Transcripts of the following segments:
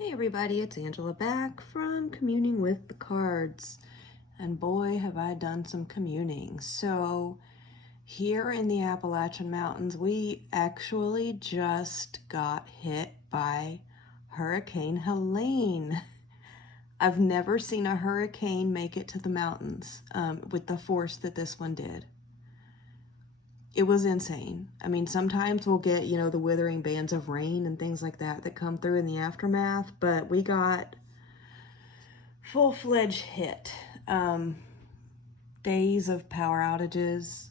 Hey everybody, it's Angela back from Communing with the Cards. And boy, have I done some communing. So here in the Appalachian Mountains, we actually just got hit by Hurricane Helene. I've never seen a hurricane make it to the mountains with the force that this one did. It was insane. I mean, sometimes we'll get, the withering bands of rain and things like that come through in the aftermath, but we got full-fledged hit. Days of power outages,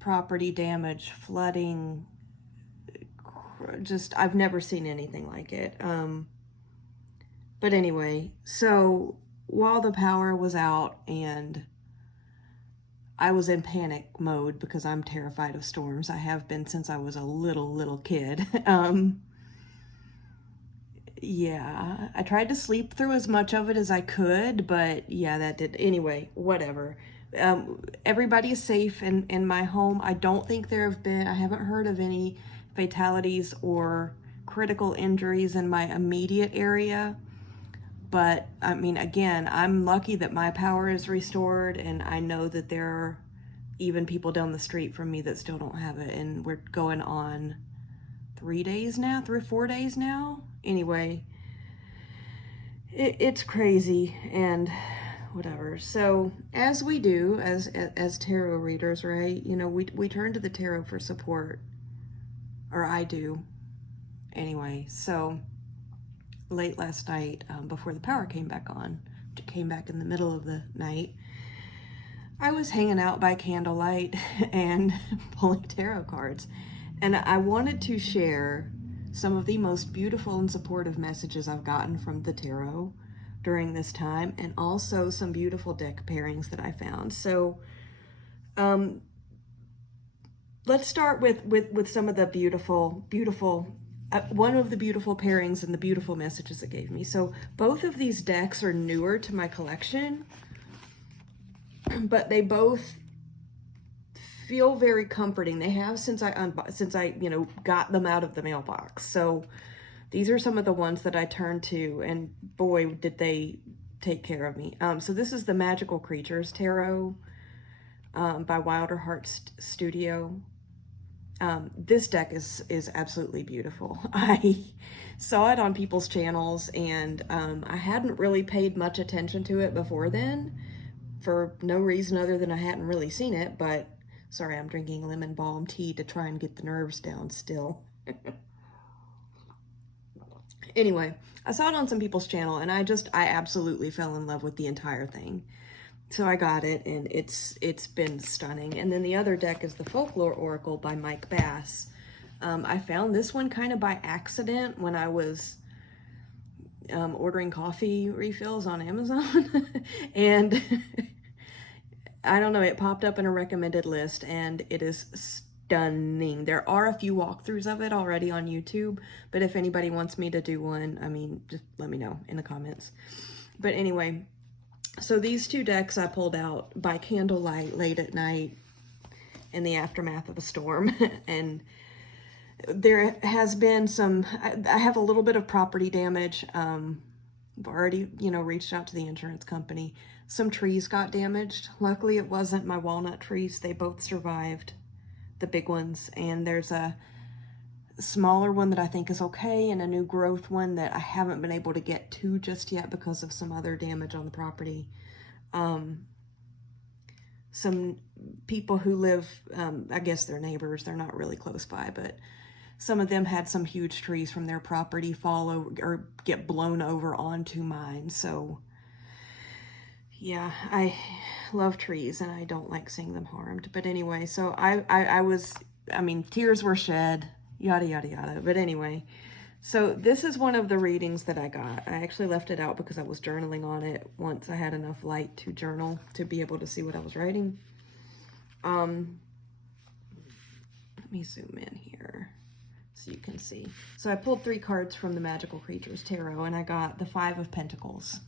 property damage, flooding, just, I've never seen anything like it. But anyway, so while the power was out and I was in panic mode because I'm terrified of storms. I have been since I was a little kid. Yeah, I tried to sleep through as much of it as I could, but yeah, that did. Anyway, whatever. Everybody is safe in my home. I don't think I haven't heard of any fatalities or critical injuries in my immediate area. But I mean, again, I'm lucky that my power is restored, and I know that there are even people down the street from me that still don't have it. And we're going on 3 days now, 4 days now. Anyway, it's crazy and whatever. So as we do as tarot readers, right? We turn to the tarot for support, or I do. Anyway, so late last night, before the power came back on, it came back in the middle of the night, I was hanging out by candlelight and pulling tarot cards. And I wanted to share some of the most beautiful and supportive messages I've gotten from the tarot during this time, and also some beautiful deck pairings that I found. So let's start with some of the beautiful one of the beautiful pairings and the beautiful messages it gave me. So both of these decks are newer to my collection, but they both feel very comforting. They have since I got them out of the mailbox. So these are some of the ones that I turned to, and boy, did they take care of me. So this is the Magical Creatures Tarot by Wilder Heart Studio. This deck is absolutely beautiful. I saw it on people's channels, and I hadn't really paid much attention to it before then for no reason other than I hadn't really seen it. But sorry, I'm drinking lemon balm tea to try and get the nerves down still. Anyway, I saw it on some people's channel, and I absolutely fell in love with the entire thing. So I got it, and it's been stunning. And then the other deck is the Folklore Oracle by Mike Bass. I found this one kind of by accident when I was ordering coffee refills on Amazon. And I don't know, it popped up in a recommended list, and it is stunning. There are a few walkthroughs of it already on YouTube, but if anybody wants me to do one, I mean, just let me know in the comments. But anyway, so these two decks I pulled out by candlelight late at night in the aftermath of a storm. And there has been I have a little bit of property damage. I've already, reached out to the insurance company. Some trees got damaged. Luckily, it wasn't my walnut trees. They both survived, the big ones. And there's a smaller one that I think is okay, and a new growth one that I haven't been able to get to just yet because of some other damage on the property. Some people who live, I guess they're neighbors, they're not really close by, but some of them had some huge trees from their property fall over or get blown over onto mine. So yeah, I love trees and I don't like seeing them harmed. But anyway, so I mean, tears were shed, yada, yada, yada. But anyway, so this is one of the readings that I got. I actually left it out because I was journaling on it once I had enough light to journal to be able to see what I was writing. Let me zoom in here so you can see. So I pulled 3 cards from the Magical Creatures Tarot, and I got the 5 of Pentacles,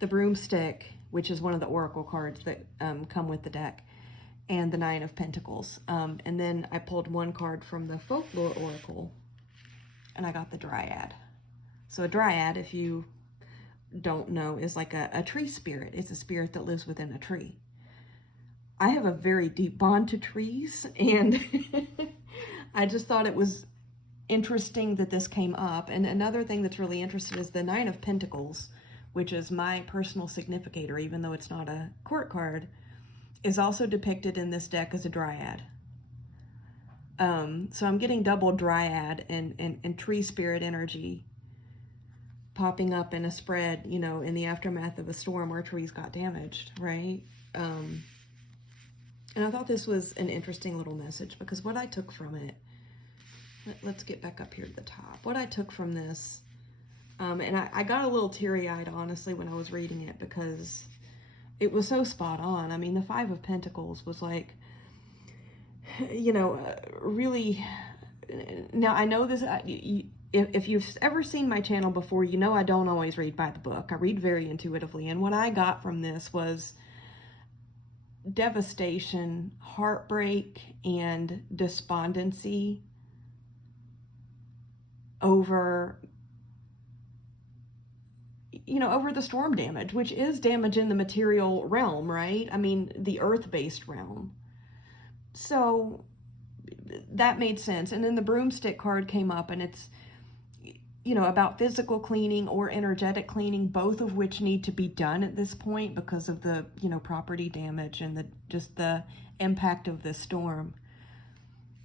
the Broomstick, which is one of the Oracle cards that come with the deck, and the 9 of Pentacles. And then I pulled 1 card from the Folklore Oracle, and I got the Dryad. So a dryad, if you don't know, is like a tree spirit. It's a spirit that lives within a tree. I have a very deep bond to trees, and I just thought it was interesting that this came up. And another thing that's really interesting is the Nine of Pentacles, which is my personal significator, even though it's not a court card, is also depicted in this deck as a dryad. So I'm getting double dryad and tree spirit energy popping up in a spread, you know, in the aftermath of a storm where trees got damaged, right? And I thought this was an interesting little message, because what I took from it, let's get back up here to the top. What I took from this, and I got a little teary-eyed, honestly, when I was reading it, because it was so spot on. I mean, the Five of Pentacles was like, you know, really, now I know this, if you've ever seen my channel before, you know I don't always read by the book. I read very intuitively, and what I got from this was devastation, heartbreak, and despondency over, you know, over the storm damage, which is damage in the material realm, right? I mean, the earth-based realm. So that made sense. And then the broomstick card came up, and it's, you know, about physical cleaning or energetic cleaning, both of which need to be done at this point because of the, you know, property damage and just the impact of the storm.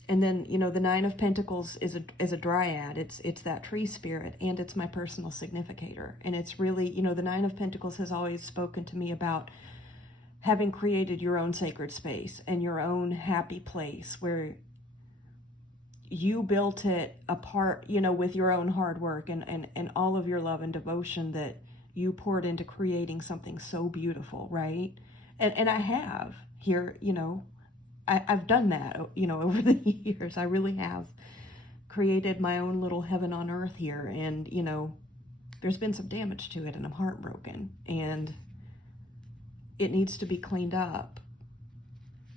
And then, you know, the Nine of Pentacles is a dryad. It's that tree spirit, and it's my personal significator. And it's really, you know, the Nine of Pentacles has always spoken to me about having created your own sacred space and your own happy place where you built it apart, you know, with your own hard work and all of your love and devotion that you poured into creating something so beautiful, right? And I have here, you know, I've done that, you know, over the years. I really have created my own little heaven on earth here. And, you know, there's been some damage to it, and I'm heartbroken, and it needs to be cleaned up.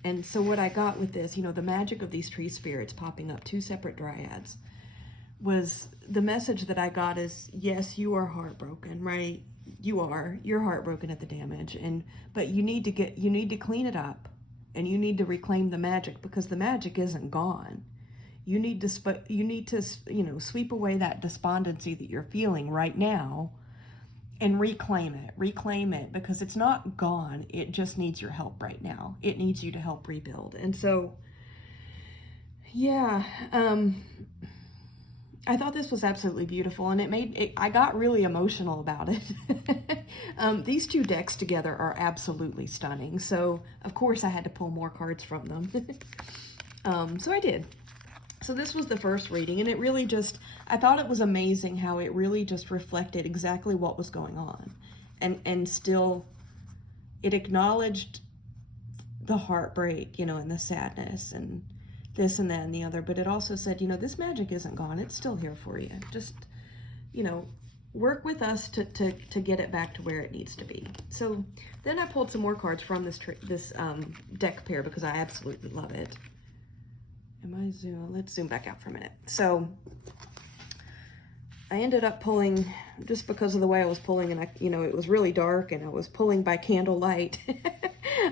And so what I got with this, you know, the magic of these tree spirits popping up, two separate dryads, was the message that I got is, yes, you are heartbroken, right? You're heartbroken at the damage, but you need to clean it up, and you need to reclaim the magic, because the magic isn't gone. You need to, you know, sweep away that despondency that you're feeling right now and reclaim it, because it's not gone. It just needs your help right now. It needs you to help rebuild. And so, yeah, I thought this was absolutely beautiful, and I got really emotional about it. These two decks together are absolutely stunning. So of course I had to pull more cards from them. So I did. So this was the first reading, and it really just, I thought it was amazing how it really just reflected exactly what was going on. And still, it acknowledged the heartbreak, you know, and the sadness, and this and that and the other. But it also said, you know, this magic isn't gone. It's still here for you. Just, you know, work with us to get it back to where it needs to be. So then I pulled some more cards from this deck pair, because I absolutely love it. Let's zoom back out for a minute. So I ended up pulling, just because of the way I was pulling, and you know, it was really dark and I was pulling by candlelight.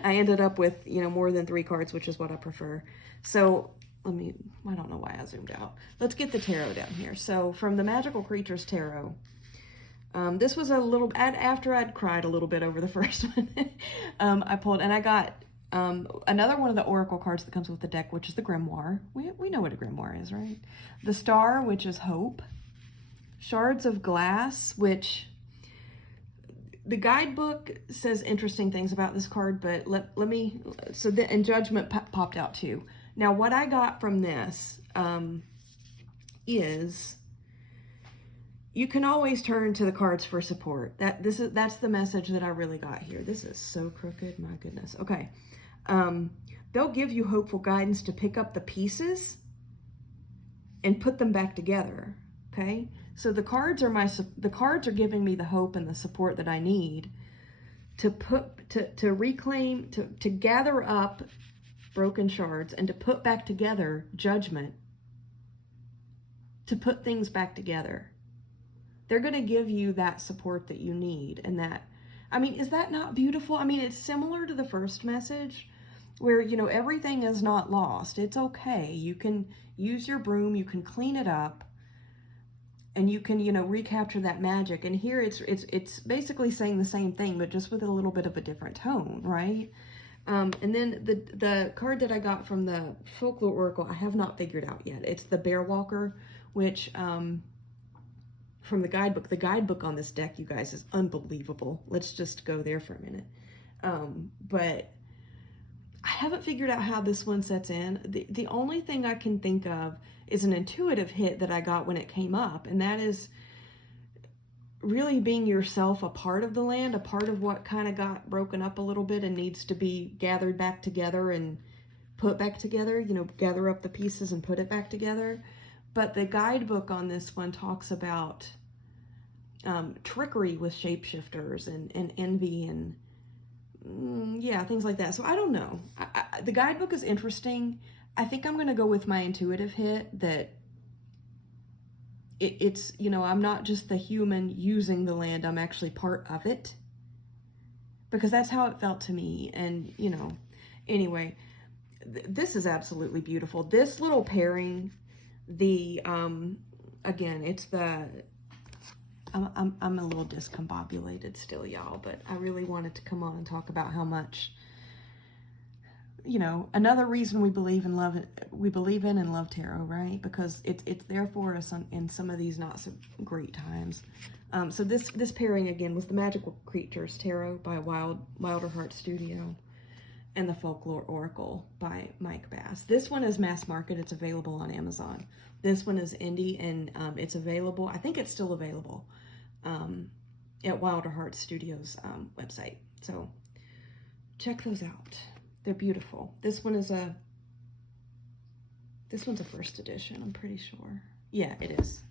I ended up with, you know, more than 3 cards, which is what I prefer. So I don't know why I zoomed out. Let's get the tarot down here. So from the Magical Creatures Tarot, this was a little, after I'd cried a little bit over the first one, I pulled, and I got another one of the oracle cards that comes with the deck, which is the grimoire. We know what a grimoire is, right? The Star, which is hope. Shards of Glass, which the guidebook says interesting things about this card, but let me, and Judgment popped out too. Now what I got from this is, you can always turn to the cards for support. That's the message that I really got here. This is so crooked, my goodness. Okay. They'll give you hopeful guidance to pick up the pieces and put them back together. Okay. So the cards are giving me the hope and the support that I need to reclaim, to gather up broken shards and to put back together Judgment, to put things back together. They're going to give you that support that you need. And that, I mean, is that not beautiful? I mean, it's similar to the first message where, you know, everything is not lost. It's okay. You can use your broom, you can clean it up, and you can, you know, recapture that magic. And here it's basically saying the same thing, but just with a little bit of a different tone, right? And then the card that I got from the Folklore Oracle, I have not figured out yet. It's the Bear Walker, which from the guidebook. The guidebook on this deck, you guys, is unbelievable. Let's just go there for a minute. But I haven't figured out how this one sets in. The only thing I can think of is an intuitive hit that I got when it came up, and that is really being yourself a part of the land, a part of what kind of got broken up a little bit and needs to be gathered back together and put back together, you know, gather up the pieces and put it back together. But the guidebook on this one talks about trickery with shapeshifters and envy and yeah, things like that. So I don't know. The guidebook is interesting. I think I'm going to go with my intuitive hit that it's, you know, I'm not just the human using the land, I'm actually part of it. Because that's how it felt to me. And, you know, anyway, this is absolutely beautiful. This little pairing, again, it's the, I'm a little discombobulated still, y'all, but I really wanted to come on and talk about how much, you know, another reason we believe in and love tarot, right? Because it's there for us in some of these not so great times. So this pairing again was the Magical Creatures Tarot by Wilder Heart Studio and the Folklore Oracle by Mike Bass. This one is mass market. It's available on Amazon. This one is indie, and it's available. I think it's still available at Wilder Heart Studios website. So check those out. They're beautiful. This one's a first edition, I'm pretty sure. Yeah, it is.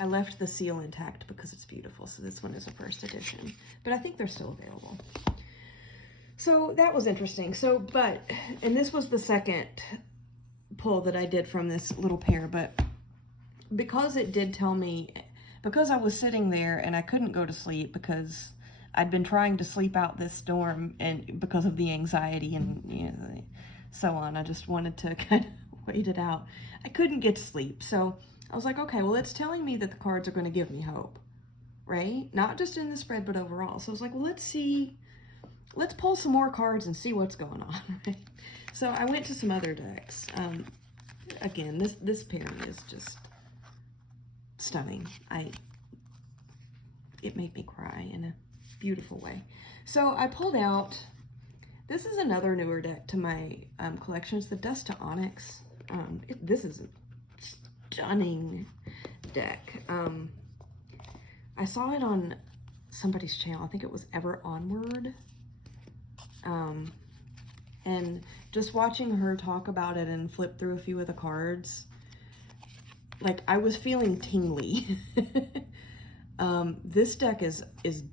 I left the seal intact because it's beautiful, so this one is a first edition. But I think they're still available. So that was interesting. And this was the second pull that I did from this little pair, but because it did tell me, because I was sitting there and I couldn't go to sleep because I'd been trying to sleep out this storm and because of the anxiety and, you know, so on. I just wanted to kind of wait it out. I couldn't get to sleep. So I was like, okay, well, it's telling me that the cards are going to give me hope, right? Not just in the spread, but overall. So I was like, well, let's pull some more cards and see what's going on. Right? So I went to some other decks. Again, this pairing is just stunning. It made me cry in a beautiful way. So I pulled out, this is another newer deck to my collection. It's the Dust to Onyx. This is a stunning deck. I saw it on somebody's channel. I think it was Ever Onward. And just watching her talk about it and flip through a few of the cards, like I was feeling tingly. This deck is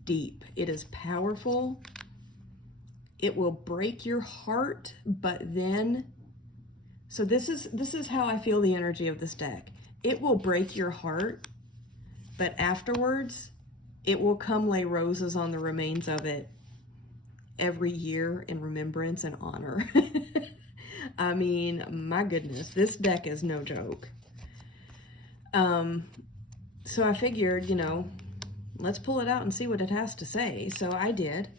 deep. It is powerful. It will break your heart, but then, so this is how I feel the energy of this deck. It will break your heart, but afterwards, it will come lay roses on the remains of it every year in remembrance and honor. I mean, my goodness, this deck is no joke. So I figured, you know, let's pull it out and see what it has to say. So I did,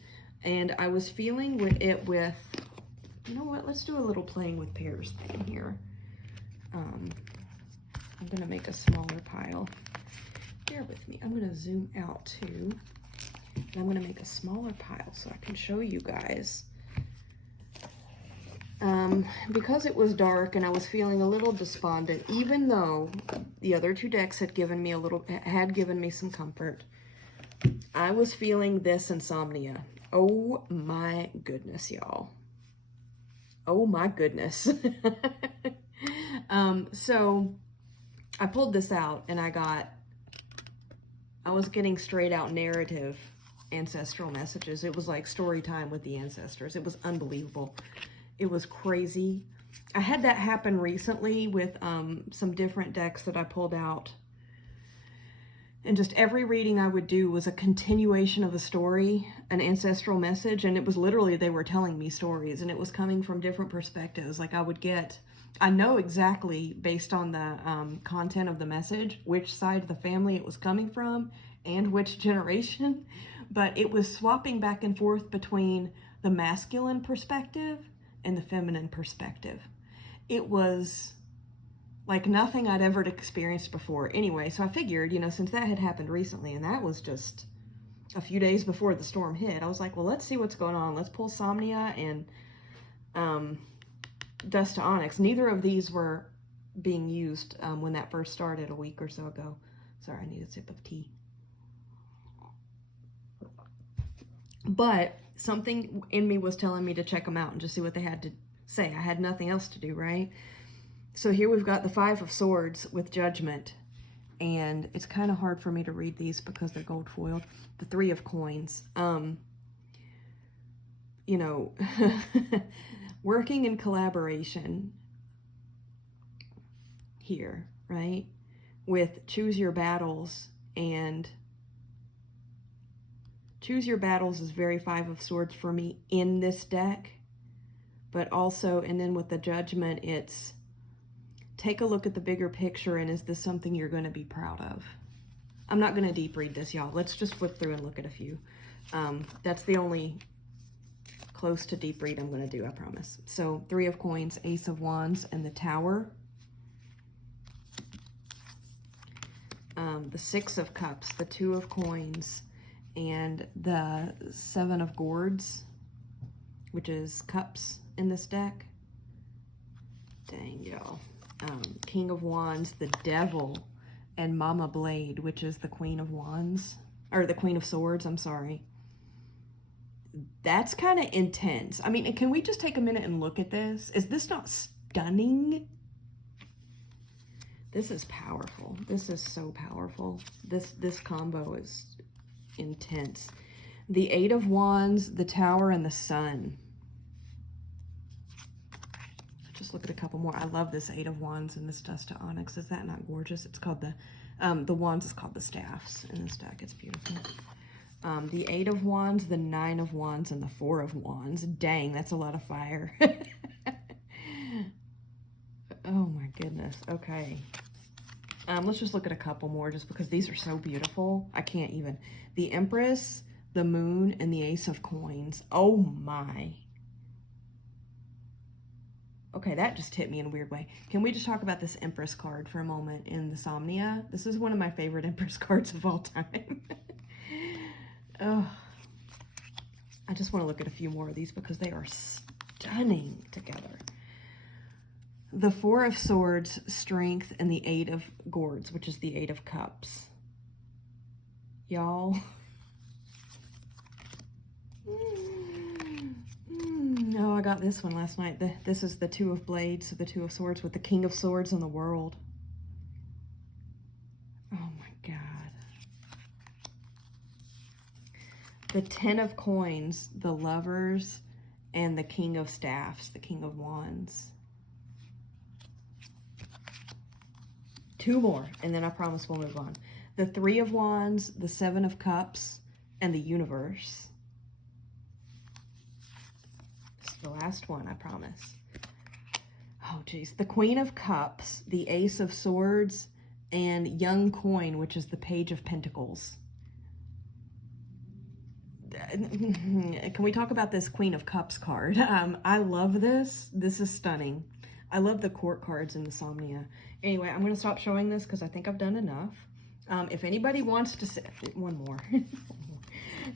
and I was feeling it with, you know what, let's do a little playing with pairs thing here. I'm going to make a smaller pile. Bear with me. I'm going to zoom out too, and I'm going to make a smaller pile so I can show you guys. Because it was dark and I was feeling a little despondent, even though the other two decks had given me some comfort, I was feeling this insomnia. Oh my goodness, y'all. Oh my goodness. So I pulled this out and I was getting straight out narrative ancestral messages. It was like story time with the ancestors. It was unbelievable. It was crazy. I had that happen recently with some different decks that I pulled out. And just every reading I would do was a continuation of a story, an ancestral message. And it was literally, they were telling me stories, and it was coming from different perspectives. Like I know exactly based on the content of the message, which side of the family it was coming from and which generation. But it was swapping back and forth between the masculine perspective and the feminine perspective. It was like nothing I'd ever experienced before. Anyway, so I figured, since that had happened recently, and that was just a few days before the storm hit, I was like, well, let's see what's going on. Let's pull Somnia and Dust to Onyx. Neither of these were being used when that first started a week or so ago. Sorry, I need a sip of tea. But something in me was telling me to check them out and just see what they had to say. I had nothing else to do, right? So here we've got the Five of Swords with Judgment, and it's kind of hard for me to read these because they're gold foiled. The Three of Coins. Working in collaboration here, right? With Choose Your Battles, and Choose Your Battles is very Five of Swords for me in this deck, but also, and then with the Judgment, it's take a look at the bigger picture, and is this something you're going to be proud of? I'm not going to deep read this, y'all. Let's just flip through and look at a few. That's the only close to deep read I'm going to do, I promise. So, Three of Coins, Ace of Wands, and the Tower. The Six of Cups, the Two of Coins, and the Seven of Gourds, which is cups in this deck. Dang, y'all. King of Wands, the Devil, and Mama Blade, which is the Queen of Wands, or the Queen of Swords, I'm sorry. That's kind of intense. I mean, can we just take a minute and look at this? Is this not stunning? This is powerful. This is so powerful. This combo is intense. The Eight of Wands, the Tower, and the Sun. Just look at a couple more. I love this Eight of Wands and this Dust to Onyx. Is that not gorgeous? It's called the Wands is called the Staffs in this deck. It's beautiful. The Eight of Wands, the Nine of Wands, and the Four of Wands. Dang, that's a lot of fire. Oh my goodness. Okay. Let's just look at a couple more just because these are so beautiful. I can't even. The Empress, the Moon, and the Ace of Coins. Oh my. Okay, that just hit me in a weird way. Can we just talk about this Empress card for a moment in the Somnia? This is one of my favorite Empress cards of all time. Oh, I just want to look at a few more of these because they are stunning together. The Four of Swords, Strength, and the Eight of Gourds, which is the Eight of Cups. Y'all. No, I got this one last night. This is the Two of Blades, the Two of Swords with the King of Swords in the world. Oh my God. The Ten of Coins, the Lovers, and the King of Staffs, the King of Wands. Two more, and then I promise we'll move on. The Three of Wands, the Seven of Cups, and the Universe. This is the last one, I promise. Oh, geez. The Queen of Cups, the Ace of Swords, and Young Coin, which is the Page of Pentacles. Can we talk about this Queen of Cups card? I love this. This is stunning. I love the court cards in the Somnia. Anyway, I'm going to stop showing this because I think I've done enough. If anybody wants to say one more.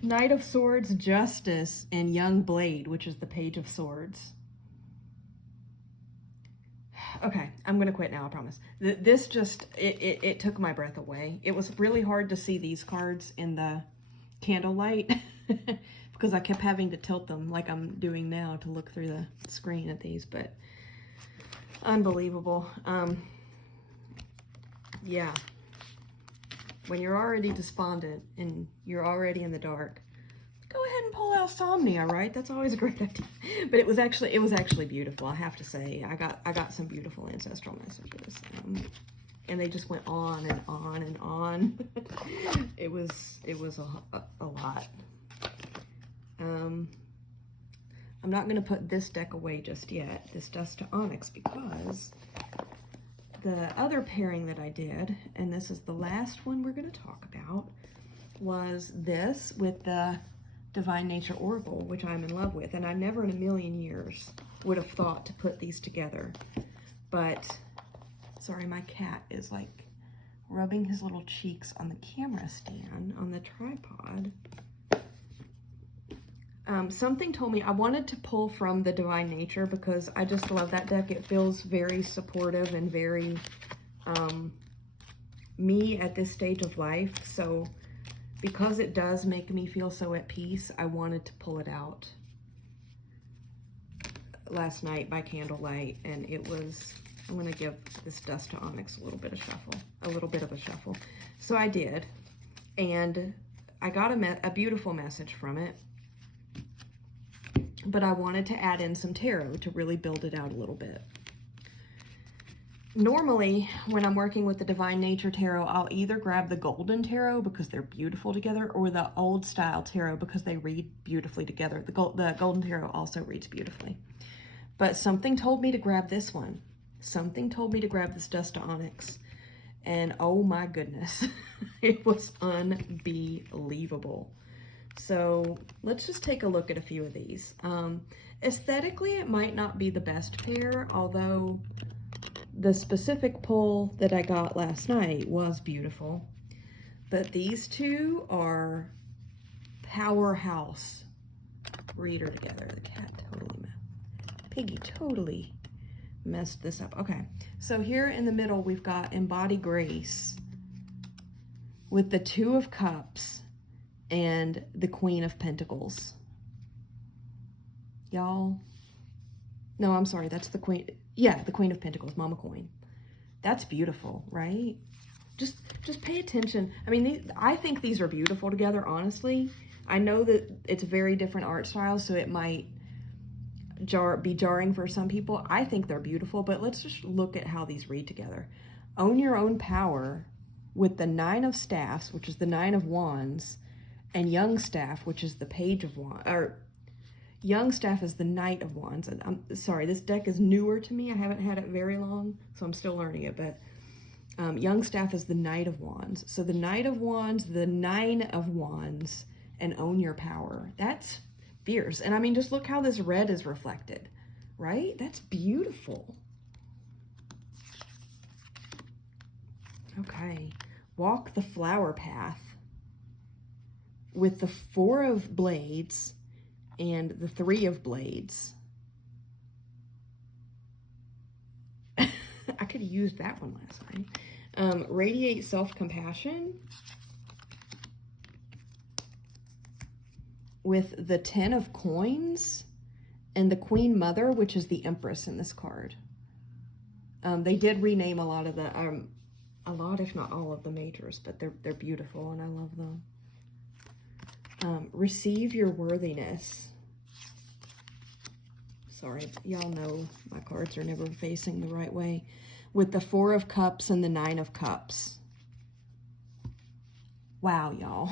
Knight of Swords, Justice, and Young Blade, which is the Page of Swords. Okay, I'm going to quit now, I promise. This just, it took my breath away. It was really hard to see these cards in the candlelight because I kept having to tilt them like I'm doing now to look through the screen at these, but unbelievable. Yeah. When you're already despondent and you're already in the dark, go ahead and pull out Somnia, right? That's always a great idea. But it was actually beautiful, I have to say. I got some beautiful ancestral messages. and they just went on and on and on. It was a lot. I'm not going to put this deck away just yet, this Dust to Onyx, because the other pairing that I did, and this is the last one we're going to talk about, was this with the Divine Nature Oracle, which I'm in love with. And I never in a million years would have thought to put these together. But, sorry, my cat is like rubbing his little cheeks on the camera stand, on the tripod. Something told me I wanted to pull from the Divine Nature because I just love that deck. It feels very supportive and very me at this stage of life. So because it does make me feel so at peace, I wanted to pull it out last night by candlelight, and it was, I'm going to give this Dust to Onyx a little bit of a shuffle. So I did, and I got a beautiful message from it, but I wanted to add in some tarot to really build it out a little bit. Normally, when I'm working with the Divine Nature Tarot, I'll either grab the Golden Tarot because they're beautiful together, or the Old Style Tarot because they read beautifully together. The Golden Tarot also reads beautifully. But something told me to grab this one. Something told me to grab this Dust to Onyx. And oh my goodness, it was unbelievable. So let's just take a look at a few of these. Aesthetically, it might not be the best pair, although the specific pull that I got last night was beautiful. But these two are powerhouse reader together. The cat Piggy totally messed this up. Okay, so here in the middle, we've got Embody Grace with the Two of Cups and the Queen of Pentacles. Y'all, no, I'm sorry, that's the Queen. Yeah, the Queen of Pentacles, Mama Coin. That's beautiful, right? Just pay attention. I mean, I think these are beautiful together, honestly. I know that it's very different art styles, so it might be jarring for some people. I think they're beautiful, but let's just look at how these read together. Own your own power with the Nine of Staffs, which is the Nine of Wands, and Young Staff, which is the Page of Wands, or Young Staff is the Knight of Wands. And I'm sorry, this deck is newer to me. I haven't had it very long, so I'm still learning it, but Young Staff is the Knight of Wands. So the Knight of Wands, the Nine of Wands, and Own Your Power. That's fierce. And I mean, just look how this red is reflected, right? That's beautiful. Okay, Walk the Flower Path with the Four of Blades and the Three of Blades. I could have used that one last night. Radiate Self-Compassion with the Ten of Coins and the Queen Mother, which is the Empress in this card. They did rename a lot of the, if not all of the majors, but they're beautiful and I love them. Receive Your Worthiness. Sorry, y'all know my cards are never facing the right way. With the Four of Cups and the Nine of Cups. Wow, y'all.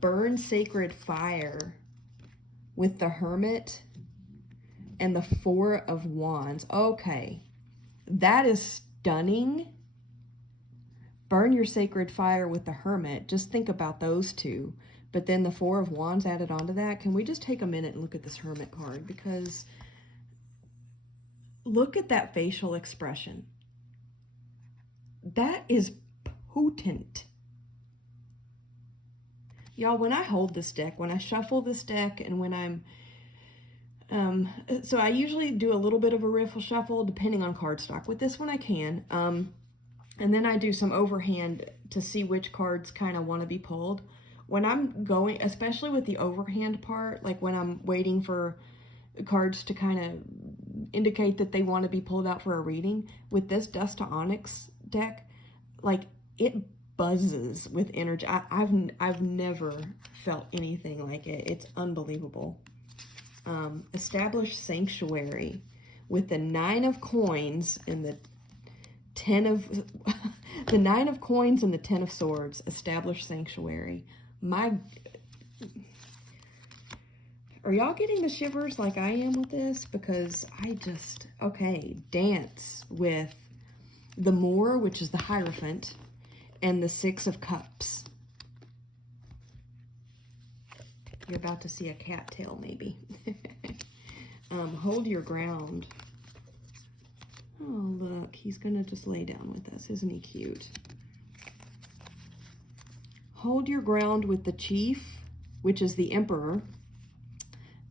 Burn Sacred Fire with the Hermit and the Four of Wands. Okay, that is stunning. Burn your Sacred Fire with the Hermit. Just think about those two. But then the Four of Wands added onto that. Can we just take a minute and look at this Hermit card? Because look at that facial expression. That is potent. Y'all, when I hold this deck, when I shuffle this deck, and when I'm, so I usually do a little bit of a riffle shuffle depending on cardstock. With this one I can. And then I do some overhand to see which cards kind of want to be pulled. When I'm going, especially with the overhand part, like when I'm waiting for cards to kind of indicate that they want to be pulled out for a reading, with this Dust to Onyx deck, like it buzzes with energy. I've never felt anything like it. It's unbelievable. Establish Sanctuary with the Nine of Coins and the the 9 of coins and the 10 of swords. Establish sanctuary. Are y'all getting the shivers like I am with this? Because okay, dance with the Moor, which is the Hierophant, and the 6 of Cups. You're about to see a cattail, maybe. Hold your ground. Oh, look, he's gonna just lay down with us. Isn't he cute? Hold your ground with the Chief, which is the Emperor,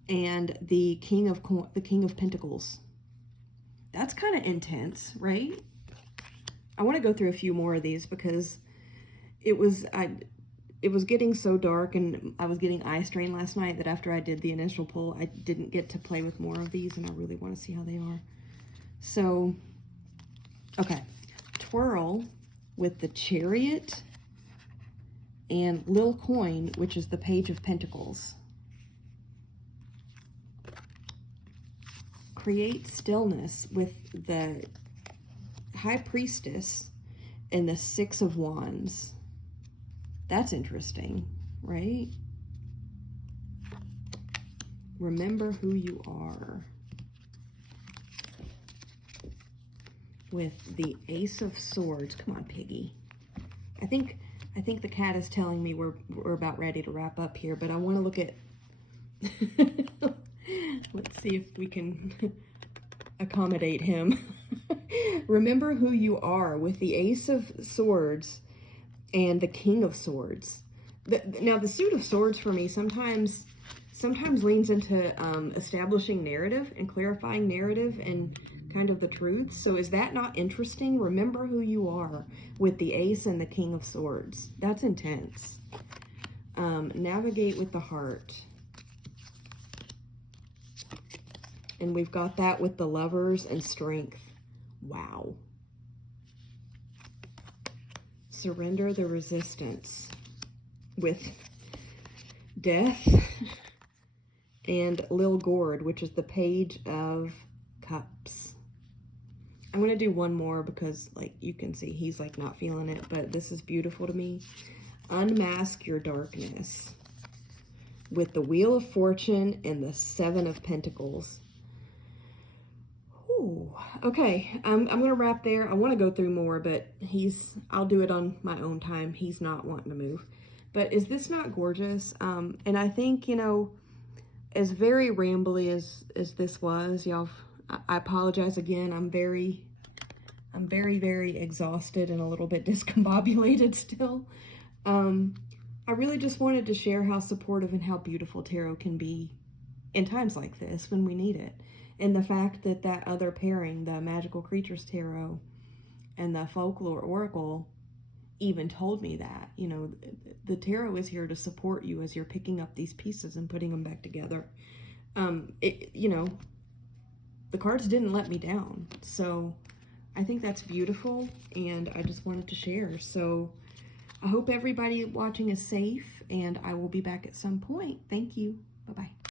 and the King of Pentacles. That's kind of intense, right? I want to go through a few more of these because it was getting so dark and I was getting eye strain last night that after I did the initial pull, I didn't get to play with more of these, and I really want to see how they are. So, okay. Twirl with the Chariot and Lil Coin, which is the Page of Pentacles. Create stillness with the High Priestess and the 6 of Wands. That's interesting, right? Remember who you are. With the Ace of Swords. Come on, Piggy. I think the cat is telling me we're about ready to wrap up here, but I want to look at let's see if we can accommodate him. Remember who you are with the Ace of Swords and the King of Swords. Now, the Suit of Swords for me sometimes leans into establishing narrative and clarifying narrative and kind of the truth. So is that not interesting? Remember who you are with the Ace and the King of Swords. That's intense. Navigate with the Heart. And we've got that with the Lovers and Strength. Wow. Surrender the Resistance with Death and Lil Gourd, which is the Page of Cups. I'm going to do one more because, like, you can see he's, like, not feeling it, but this is beautiful to me. Unmask your darkness with the Wheel of Fortune and the 7 of Pentacles. Ooh, okay, I'm going to wrap there. I want to go through more, but I'll do it on my own time. He's not wanting to move. But is this not gorgeous? And I think, you know, as very rambly as this was, y'all, I apologize again. I'm very, very exhausted and a little bit discombobulated still. I really just wanted to share how supportive and how beautiful tarot can be in times like this when we need it. And the fact that that other pairing, the Magical Creatures Tarot and the Folklore Oracle, even told me that, you know, the tarot is here to support you as you're picking up these pieces and putting them back together. You know, the cards didn't let me down. So I think that's beautiful, and I just wanted to share. So I hope everybody watching is safe, and I will be back at some point. Thank you.